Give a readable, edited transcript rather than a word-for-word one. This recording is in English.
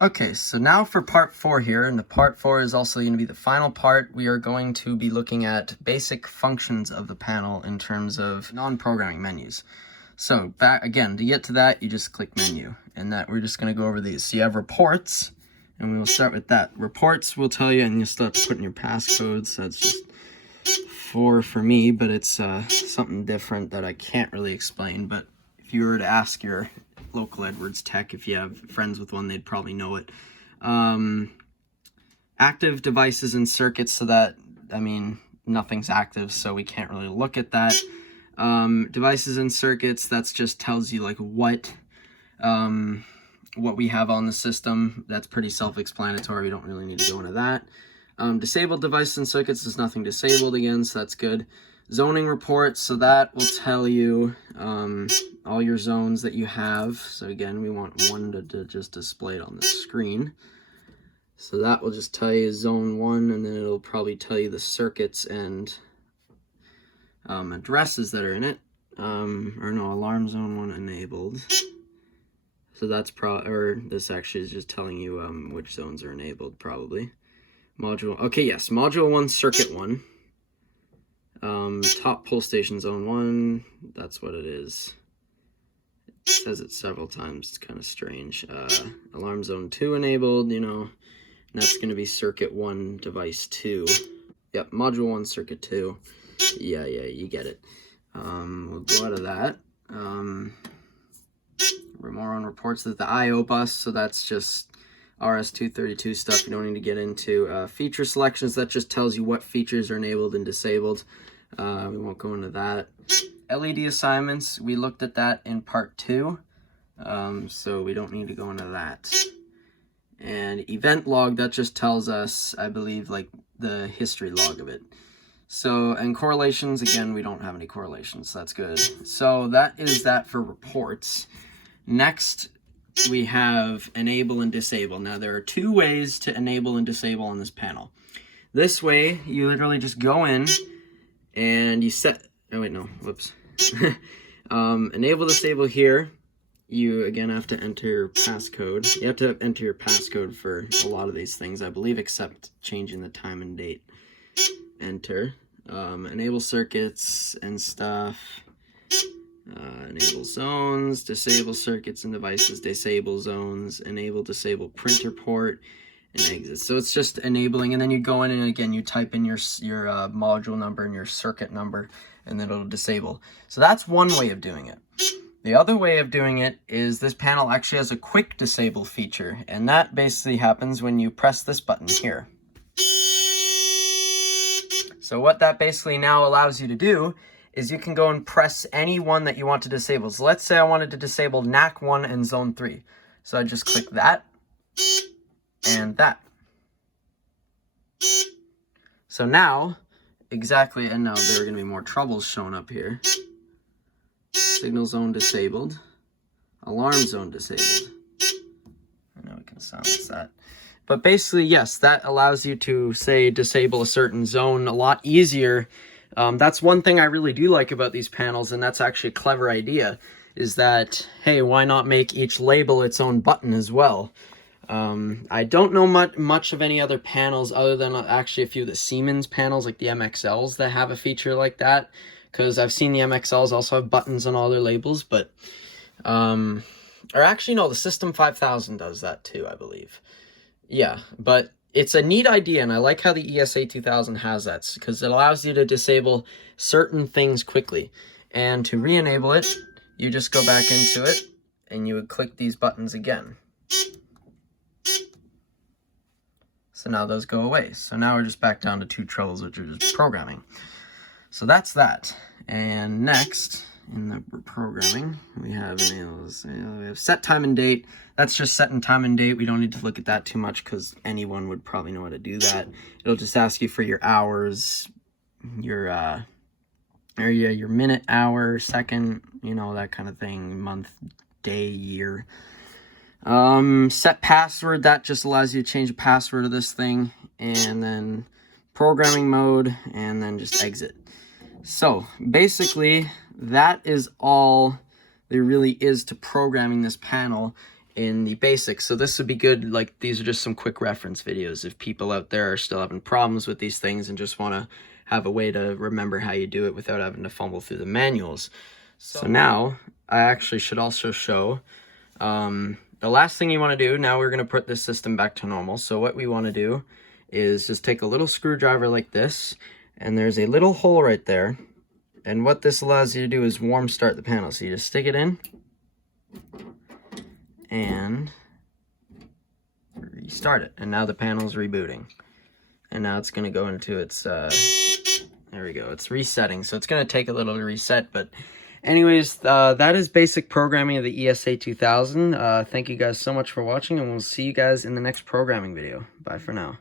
Okay, so now for part 4 here, and the part 4 is also going to be the final part. We are going to be looking at basic functions of the panel in terms of non-programming menus. So back again, to get to that, you just click menu, and that we're just going to go over these. So you have reports, and we will start with that. Reports will tell you, and you still have to put in your passcodes. So that's just 4 for me, but it's something different that I can't really explain. But if you were to ask your local Edwards Tech, if you have friends with one, they'd probably know it. Active devices and circuits, so that, I mean, nothing's active, so we can't really look at that. Devices and circuits, that's just tells you like what we have on the system. That's pretty self-explanatory. We don't really need to go into that. Disabled devices and circuits, there's nothing disabled again, so that's good. Zoning reports, so that will tell you all your zones that you have. So again, we want one to just display it on the screen. So that will just tell you zone 1, and then it'll probably tell you the circuits and addresses that are in it. Or no, alarm zone 1 enabled. So that's this actually is just telling you which zones are enabled, probably. Module, okay, yes, module 1, circuit 1. Top pull station zone 1, that's what it is. It says it several times, it's kind of strange. Alarm zone 2 enabled, you know, and that's going to be circuit 1, device 2. Yep, module 1, circuit 2. Yeah, you get it. We'll go out of that. We're more on reports of the I/O bus, so that's just RS-232 stuff. You don't need to get into feature selections. That just tells you what features are enabled and disabled. We won't go into that. LED assignments, we looked at that in part 2, so we don't need to go into that. And event log, that just tells us, I believe, like the history log of it. So, and correlations, again, we don't have any correlations, so that's good. So that is that for reports. Next, we have enable and disable. Now, there are 2 ways to enable and disable on this panel. This way, you literally just go in and you set, oh wait, no, whoops. Enable, disable here. You, again, have to enter your passcode. You have to enter your passcode for a lot of these things, I believe, except changing the time and date. Enter. Enable circuits and stuff. Enable zones, disable circuits and devices, disable zones, enable, disable printer port, and exit. So it's just enabling, and then you go in and again you type in your module number and your circuit number, and then it'll disable. So that's one way of doing it. The other way of doing it is this panel actually has a quick disable feature, and that basically happens when you press this button here. So what that basically now allows you to do is you can go and press any one that you want to disable. So let's say I wanted to disable NAC 1 and Zone 3. So I just click that and that. So now, exactly, and now there are going to be more troubles showing up here. Signal zone disabled. Alarm zone disabled. I know we can silence that. But basically, yes, that allows you to, say, disable a certain zone a lot easier. That's one thing I really do like about these panels, and that's actually a clever idea, is that, hey, why not make each label its own button as well? I don't know much of any other panels other than actually a few of the Siemens panels, like the MXLs, that have a feature like that, because I've seen the MXLs also have buttons on all their labels, but, or actually, no, the System 5000 does that too, I believe. Yeah, but it's a neat idea, and I like how the ESA-2000 has that, because it allows you to disable certain things quickly. And to re-enable it, you just go back into it, and you would click these buttons again. So now those go away. So now we're just back down to 2 troubles, which are just programming. So that's that. And next, in the programming, we have set time and date. That's just setting time and date. We don't need to look at that too much because anyone would probably know how to do that. It'll just ask you for your hours, your minute, hour, second, you know, that kind of thing, month, day, year. Set password, that just allows you to change the password of this thing, and then programming mode, and then just exit. So basically, that is all there really is to programming this panel. in the basics. So this would be good, like these are just some quick reference videos if people out there are still having problems with these things and just want to have a way to remember how you do it without having to fumble through the manuals. So now I actually should also show the last thing you want to do. Now we're going to put this system back to normal. So what we want to do is just take a little screwdriver like this, and there's a little hole right there. And what this allows you to do is warm start the panel. So you just stick it in and restart it. And now the panel's rebooting. And now it's going to go into its, there we go, it's resetting. So it's going to take a little to reset. But anyways, that is basic programming of the ESA-2000. Thank you guys so much for watching, and we'll see you guys in the next programming video. Bye for now.